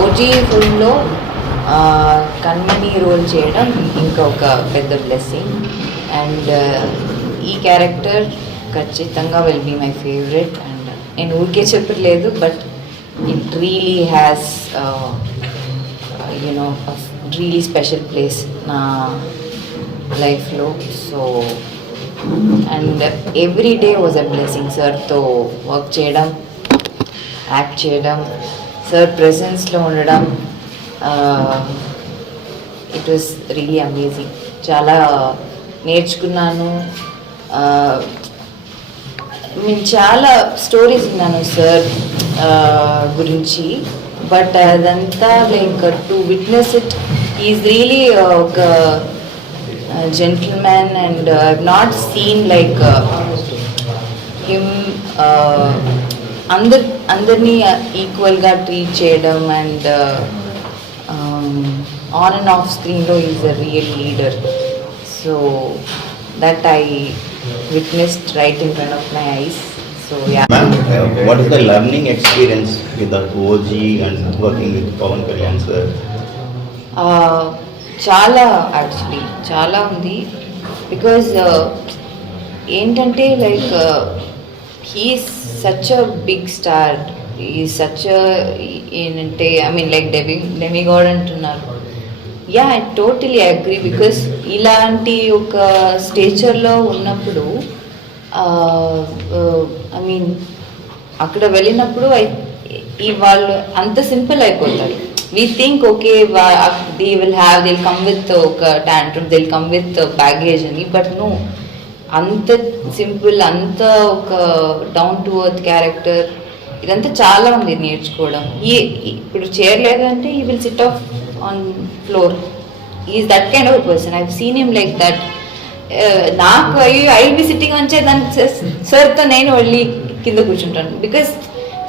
OG ఫిల్మ్లో Kanmani role చేయడం ఇంకా ఒక పెద్ద బ్లెస్సింగ్. అండ్ ఈ క్యారెక్టర్ ఖచ్చితంగా will be my favourite. And నేను ఊరికే చెప్పట్లేదు, but it really has you know really special place నా లైఫ్లో. So and every day was a blessing. సార్తో వర్క్ చేయడం, యాక్ట్ చేయడం, సార్ ప్రెజెన్స్లో ఉండడం, ఇట్ వాస్ రియలీ అమేజింగ్. చాలా నేర్చుకున్నాను. నేను చాలా స్టోరీస్ విన్నాను సార్ గురించి, బట్ అదంతా like to witness it, is really ఒక gentleman, and I've not seen like him అందరినీ ఈక్వల్గా ట్రీట్ చేయడం. అండ్ ఆన్ అండ్ ఆఫ్ స్క్రీన్లో is a real leader. So that I witnessed right in front of my eyes. So yeah. Ma'am, what is the learning experience with the OG and working with Pawan Kalyan sir? చాలా actually చాలా ఉంది. Because ఏంటంటే like he's such a big star, ఈ such ఏంటంటే I mean like demigod అంటున్నారు. Yeah, I totally agree. Because ఇలాంటి ఒక స్టేచర్లో ఉన్నప్పుడు ఐ మీన్ అక్కడ వెళ్ళినప్పుడు వాళ్ళు అంత సింపుల్ అయిపోతారు. We think okay, they'll come with oka tantrum, they'll come with baggage ani, but no, anta simple, anta oka down to earth character idantha chaala undi నేర్చుకోవడం. ఇప్పుడు చేయలేదంటే he will sit off on floor. He is that kind of a person. I've seen him like that. నాకు I'll be sitting on chair, then sir తో నేను వెళ్ళి కింద కూర్చుంటాను. Because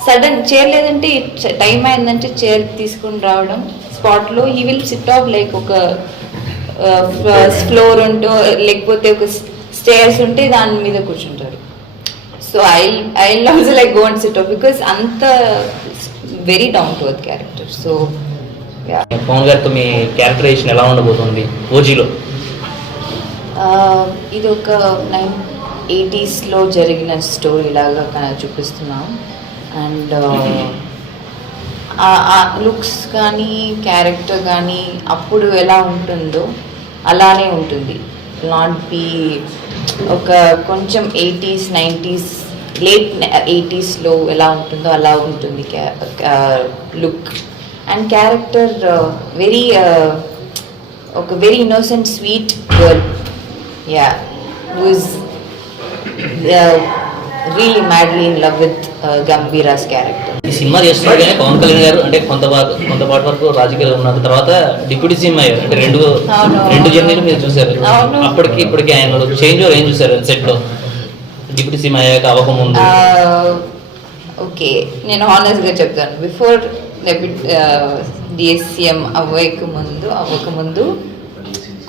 sudden chair లేదంటే టైం అయిందంటే చైర్ తీసుకుని రావడం స్పాట్లో. He will sit off like ఒక ఫ్లోర్ ఉంటూ లేకపోతే ఒక స్టేర్స్ ఉంటే దాని మీద కూర్చుంటారు. So I also like go and sit off, because అంత very down to earth character. So Pawan గారితో మీ క్యారెక్టరైజేషన్ ఎలా ఉండబోతుంది ఓజీలో? ఇది ఒక 1980s జరిగిన స్టోరీ లాగా చూపిస్తున్నాం. అండ్ లుక్స్ కానీ క్యారెక్టర్ కానీ అప్పుడు ఎలా ఉంటుందో అలానే ఉంటుంది. నాట్ బీ ఒక కొంచెం 80s 90s లేట్ 80s ఎలా ఉంటుందో అలా ఉంటుంది లుక్. అండ్ క్యారెక్టర్ ఒక very innocent sweet girl. Yeah, was really madly in love with Gambhira's character. ఈ సినిమా చేస్తున్నారు కానీ పవన్ కళ్యాణ్ గారు అంటే కొంతపాటి వరకు రాజకీయాలు ఉన్న తర్వాత డిప్యూటీ సీఎం అయ్యారు. అంటే రెండు జర్నీలు మీరు చూసారు. అప్పటికి ఇప్పటికి ఆయన చేంజ్ ఓవర్ ఏం చూసారు సెట్ లో డిప్యూటీ సీఎం అయ్యాక అవ్వకముందు? ఓకే, నేను హానెస్ట్గా చెప్తాను. బిఫోర్ డిఎస్సీఎం అవ్వకముందు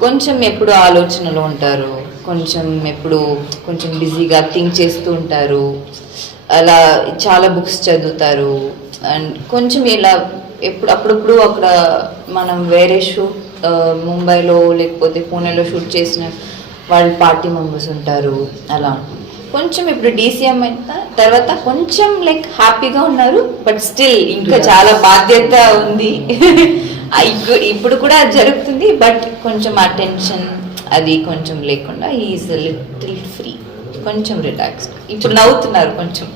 కొంచెం ఎప్పుడు ఆలోచనలో ఉంటారు, కొంచెం బిజీగా థింక్ చేస్తూ ఉంటారు. అలా చాలా బుక్స్ చదువుతారు. అండ్ కొంచెం ఇలా అప్పుడప్పుడు అక్కడ మనం వేరే షూట్ ముంబైలో లేకపోతే పూణేలో షూట్ చేసిన వాళ్ళ పార్టీ మెంబర్స్ ఉంటారు. అలా కొంచెం ఇప్పుడు డీసీఎం అయిన తర్వాత కొంచెం లైక్ హ్యాపీగా ఉన్నారు, బట్ స్టిల్ ఇంకా చాలా బాధ్యత ఉంది. ఇప్పుడు కూడా జరుగుతుంది, బట్ కొంచెం అటెన్షన్ అది కొంచెం లేకుండా ఈజ్ లిటిల్ ఫ్రీ, కొంచెం రిలాక్స్డ్. ఇప్పుడు నవ్వుతున్నారు కొంచెం.